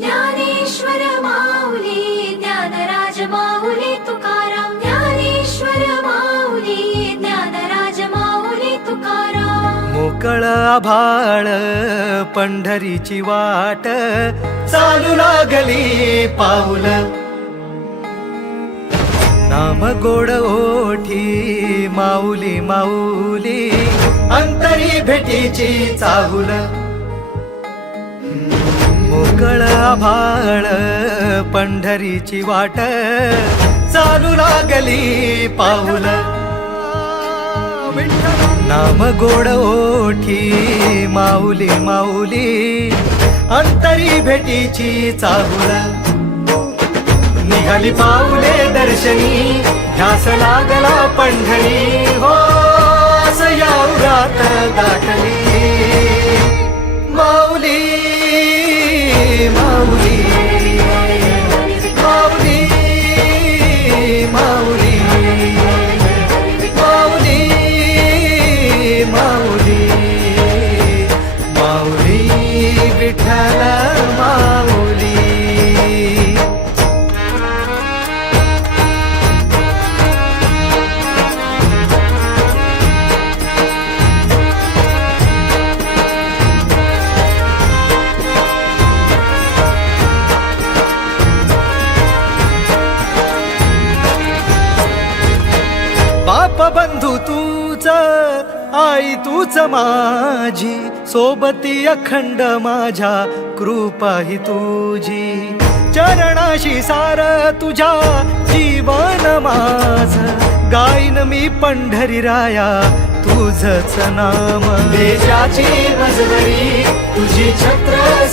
ज्ञानेश्वर माऊली ज्ञानराज माऊली तुकाराम ज्ञानेश्वर माऊली ज्ञानराज माऊली तुकाराम मोकळ आभाळ पंढरीची वाट चालू लागली पाऊल नाम गोड ओठी माऊली माऊली अंतरी भेटीची चाहुल मोकळ आभाळ पंढरीची वाट चालू लागली पाऊल नाम गोड ओठी माऊली माऊली अंतरी भेटीची चाहुल निघाली पाऊले दर्शनी ध्यास लागला पंढरी हो असं या उरात दाटली माऊली माऊली माऊली माऊली माऊली माऊली माऊली विठ्ठल माऊली बाप बंधू तूच आई तूच माझी सोबती अखंड माझ्या कृपा ही तुझी चरणाशी सार तुझ्या जीवन माझ गाईन मी पंढरी राया तुझच नाम देशाची मजबरी तुझी छत्र